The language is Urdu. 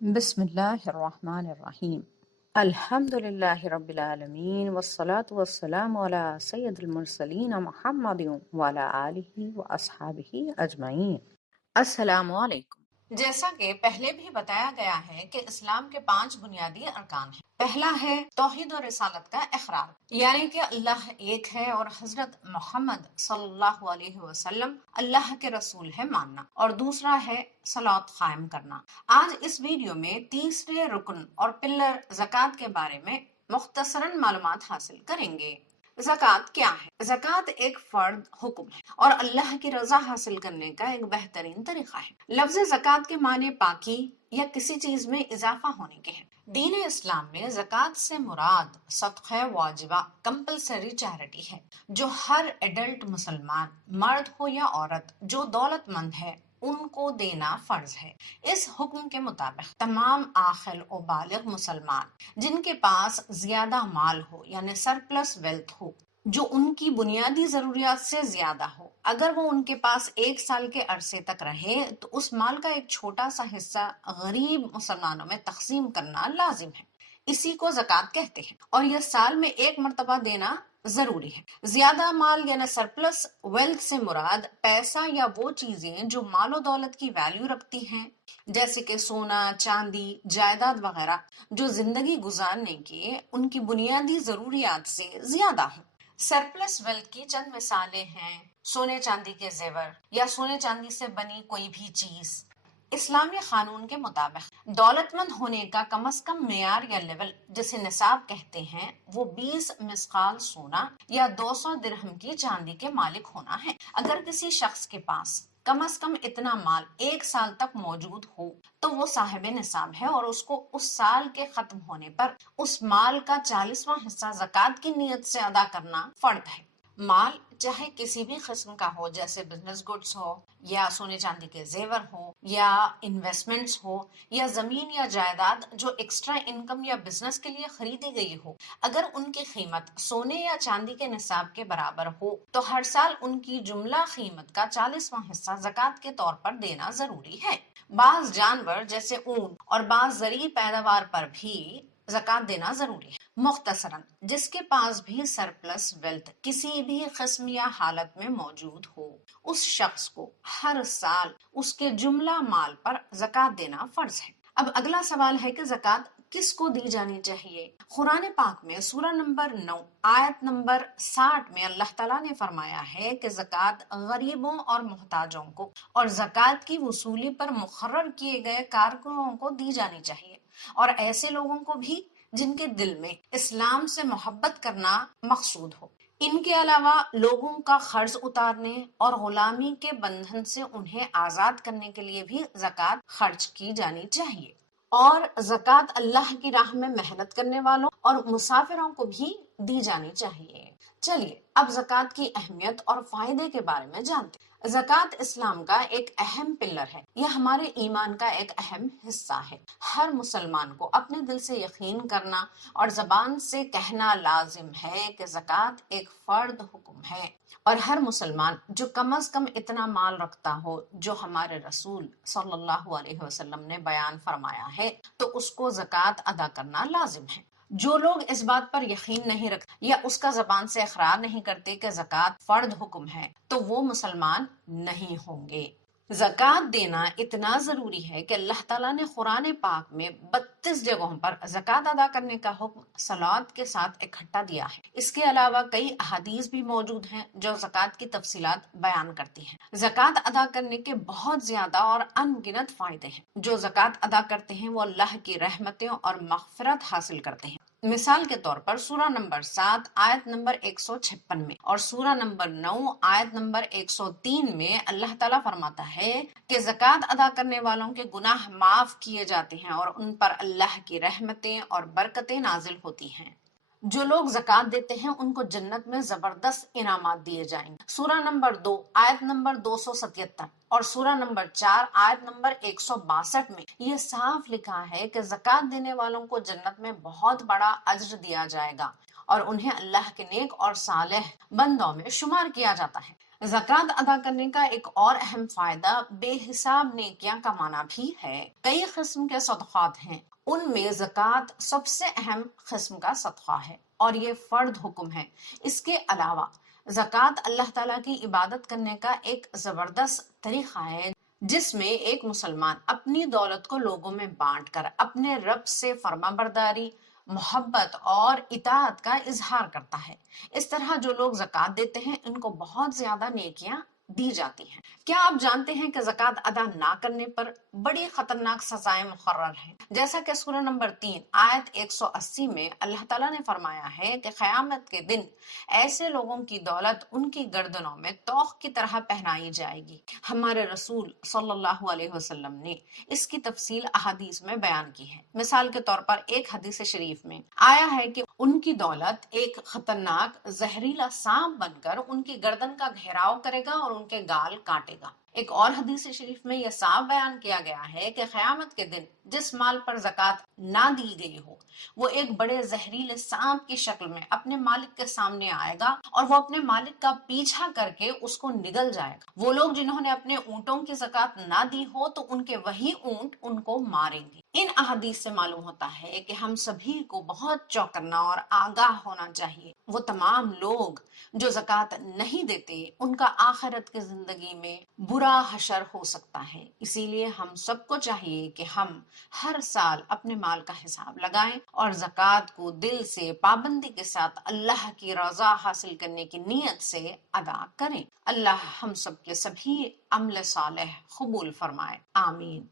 بسم الله الرحمن الرحيم. الحمد لله رب العالمين والصلاة والسلام على سيد المرسلين محمد وعلى آله وأصحابه أجمعين. السلام علیکم۔ جیسا کہ پہلے بھی بتایا گیا ہے کہ اسلام کے 5 بنیادی ارکان ہیں۔ پہلا ہے توحید و رسالت کا اقرار، یعنی کہ اللہ ایک ہے اور حضرت محمد صلی اللہ علیہ وسلم اللہ کے رسول ہے ماننا، اور دوسرا ہے صلوات قائم کرنا۔ آج اس ویڈیو میں تیسرے رکن اور پلر زکوٰۃ کے بارے میں مختصراً معلومات حاصل کریں گے۔ زکوٰۃ کیا ہے؟ زکوٰۃ ایک فرض حکم ہے اور اللہ کی رضا حاصل کرنے کا ایک بہترین طریقہ ہے۔ لفظ زکوٰۃ کے معنی پاکی یا کسی چیز میں اضافہ ہونے کے ہیں۔ دین اسلام میں زکوٰۃ سے مراد صدقہ واجبہ کمپلسری چیریٹی ہے، جو ہر ایڈلٹ مسلمان مرد ہو یا عورت جو دولت مند ہے ان کو دینا فرض ہے۔ اس حکم کے مطابق تمام عاقل و بالغ مسلمان جن کے پاس زیادہ مال ہو یعنی سرپلس ویلتھ ہو جو ان کی بنیادی ضروریات سے زیادہ ہو، اگر وہ ان کے پاس 1 سال کے عرصے تک رہے تو اس مال کا ایک چھوٹا سا حصہ غریب مسلمانوں میں تقسیم کرنا لازم ہے۔ اسی کو زکوٰۃ کہتے ہیں اور یہ سال میں 1 مرتبہ دینا ضروری ہے۔ زیادہ مال یعنی سرپلس ویلتھ سے مراد پیسہ یا وہ چیزیں جو مال و دولت کی ویلیو رکھتی ہیں، جیسے کہ سونا، چاندی، جائیداد وغیرہ، جو زندگی گزارنے کے ان کی بنیادی ضروریات سے زیادہ ہوں۔ سرپلس ویلتھ کی چند مثالیں ہیں سونے چاندی کے زیور یا سونے چاندی سے بنی کوئی بھی چیز۔ اسلامی قانون کے مطابق دولت مند ہونے کا کم از کم معیار یا لیول جسے نصاب کہتے ہیں وہ 20 مثقال سونا یا 200 درہم کی چاندی کے مالک ہونا ہے۔ اگر کسی شخص کے پاس کم از کم اتنا مال 1 سال تک موجود ہو تو وہ صاحب نصاب ہے اور اس کو اس سال کے ختم ہونے پر اس مال کا 40واں حصہ زکوٰۃ کی نیت سے ادا کرنا فرض ہے۔ مال چاہے کسی بھی قسم کا ہو، جیسے بزنس گڈز ہو یا سونے چاندی کے زیور ہو یا انویسٹمنٹس ہو یا زمین یا جائیداد جو ایکسٹرا انکم یا بزنس کے لیے خریدی گئی ہو، اگر ان کی قیمت سونے یا چاندی کے نصاب کے برابر ہو تو ہر سال ان کی جملہ قیمت کا 40واں حصہ زکوٰۃ کے طور پر دینا ضروری ہے۔ بعض جانور جیسے اون اور بعض زرعی پیداوار پر بھی زکوٰۃ دینا ضروری ہے۔ مختصراً جس کے پاس بھی سرپلس ویلتھ کسی بھی قسم یا حالت میں موجود ہو، اس شخص کو ہر سال اس کے جملہ مال پر زکوٰۃ دینا فرض ہے۔ اب اگلا سوال ہے کہ زکوٰۃ کس کو دی جانی چاہیے؟ قرآن پاک میں سورہ نمبر 9 آیت نمبر 60 میں اللہ تعالیٰ نے فرمایا ہے کہ زکوٰۃ غریبوں اور محتاجوں کو اور زکوٰۃ کی وصولی پر مقرر کیے گئے کارکنوں کو دی جانی چاہیے، اور ایسے لوگوں کو بھی جن کے دل میں اسلام سے محبت کرنا مقصود ہو۔ ان کے علاوہ لوگوں کا قرض اتارنے اور غلامی کے بندھن سے انہیں آزاد کرنے کے لیے بھی زکوٰۃ خرچ کی جانی چاہیے، اور زکوٰۃ اللہ کی راہ میں محنت کرنے والوں اور مسافروں کو بھی دی جانی چاہیے۔ چلیے اب زکوٰۃ کی اہمیت اور فائدے کے بارے میں جانتے ہیں۔ زکوٰۃ اسلام کا ایک اہم پلر ہے، یہ ہمارے ایمان کا ایک اہم حصہ ہے۔ ہر مسلمان کو اپنے دل سے یقین کرنا اور زبان سے کہنا لازم ہے کہ زکوٰۃ ایک فرض حکم ہے، اور ہر مسلمان جو کم از کم اتنا مال رکھتا ہو جو ہمارے رسول صلی اللہ علیہ وسلم نے بیان فرمایا ہے تو اس کو زکوٰۃ ادا کرنا لازم ہے۔ جو لوگ اس بات پر یقین نہیں رکھتے یا اس کا زبان سے اقرار نہیں کرتے کہ زکوٰۃ فرض حکم ہے تو وہ مسلمان نہیں ہوں گے۔ زکوٰۃ دینا اتنا ضروری ہے کہ اللہ تعالیٰ نے قرآن پاک میں 32 جگہوں پر زکوٰۃ ادا کرنے کا حکم صلوات کے ساتھ اکٹھا دیا ہے۔ اس کے علاوہ کئی احادیث بھی موجود ہیں جو زکوٰۃ کی تفصیلات بیان کرتی ہیں۔ زکوٰۃ ادا کرنے کے بہت زیادہ اور ان گنت فائدے ہیں۔ جو زکوٰۃ ادا کرتے ہیں وہ اللہ کی رحمتیں اور مغفرت حاصل کرتے ہیں۔ مثال کے طور پر سورہ نمبر 7 آیت نمبر 156 میں اور سورہ نمبر 9 آیت نمبر 103 میں اللہ تعالیٰ فرماتا ہے کہ زکوٰۃ ادا کرنے والوں کے گناہ معاف کیے جاتے ہیں اور ان پر اللہ کی رحمتیں اور برکتیں نازل ہوتی ہیں۔ جو لوگ زکوٰۃ دیتے ہیں ان کو جنت میں زبردست انعامات دیے جائیں گے۔ سورہ نمبر 2 آیت نمبر 277 اور سورہ نمبر 4 آیت نمبر 162 میں یہ صاف لکھا ہے کہ زکوٰۃ دینے والوں کو جنت میں بہت بڑا اجر دیا جائے گا اور انہیں اللہ کے نیک اور صالح بندوں میں شمار کیا جاتا ہے۔ زکوٰۃ ادا کرنے کا ایک اور اہم فائدہ بے حساب نیکیاں کمانا بھی ہے۔ کئی قسم کے صدقات ہیں، ان میں زکوٰۃ سب سے اہم قسم کا صدقہ ہے اور یہ فرض حکم ہے۔ اس کے علاوہ زکوٰۃ اللہ تعالیٰ کی عبادت کرنے کا ایک زبردست طریقہ ہے، جس میں ایک مسلمان اپنی دولت کو لوگوں میں بانٹ کر اپنے رب سے فرما برداری، محبت اور اطاعت کا اظہار کرتا ہے۔ اس طرح جو لوگ زکوٰۃ دیتے ہیں ان کو بہت زیادہ نیکیاں دی جاتی ہیں۔ کیا آپ جانتے ہیں کہ زکوٰۃ ادا نہ کرنے پر بڑی خطرناک سزائیں مقرر ہیں؟ جیسا کہ سورہ نمبر 3 آیت 180 میں اللہ تعالیٰ نے فرمایا ہے کہ قیامت کے دن ایسے لوگوں کی دولت ان کی گردنوں میں توق کی طرح پہنائی جائے گی۔ ہمارے رسول صلی اللہ علیہ وسلم نے اس کی تفصیل احادیث میں بیان کی ہے۔ مثال کے طور پر ایک حدیث شریف میں آیا ہے کہ ان کی دولت ایک خطرناک زہریلا سانپ بن کر ان کی گردن کا گھیراؤ کرے گا اور ان کے گال کاٹے گا۔ ایک اور حدیث شریف میں یہ صاف بیان کیا گیا ہے کہ قیامت کے دن جس مال پر زکوٰۃ نہ دی گئی ہو وہ ایک بڑے زہریلے سانپ کی شکل میں اپنے مالک کے سامنے آئے گا اور وہ اپنے مالک کا پیچھا کر کے اس کو نگل جائے گا۔ وہ لوگ جنہوں نے اپنے اونٹوں کی زکوٰۃ نہ دی ہو تو ان کے وہی اونٹ ان کو ماریں گے۔ ان احادیث سے معلوم ہوتا ہے کہ ہم سبھی کو بہت چوکنا اور آگاہ ہونا چاہیے۔ وہ تمام لوگ جو زکوٰۃ نہیں دیتے ان کا آخرت کی زندگی میں برا حشر ہو سکتا ہے۔ اسی لیے ہم سب کو چاہیے کہ ہم ہر سال اپنے مال کا حساب لگائیں اور زکوٰۃ کو دل سے پابندی کے ساتھ اللہ کی رضا حاصل کرنے کی نیت سے ادا کریں۔ اللہ ہم سب کے سبھی عمل صالح قبول فرمائے، آمین۔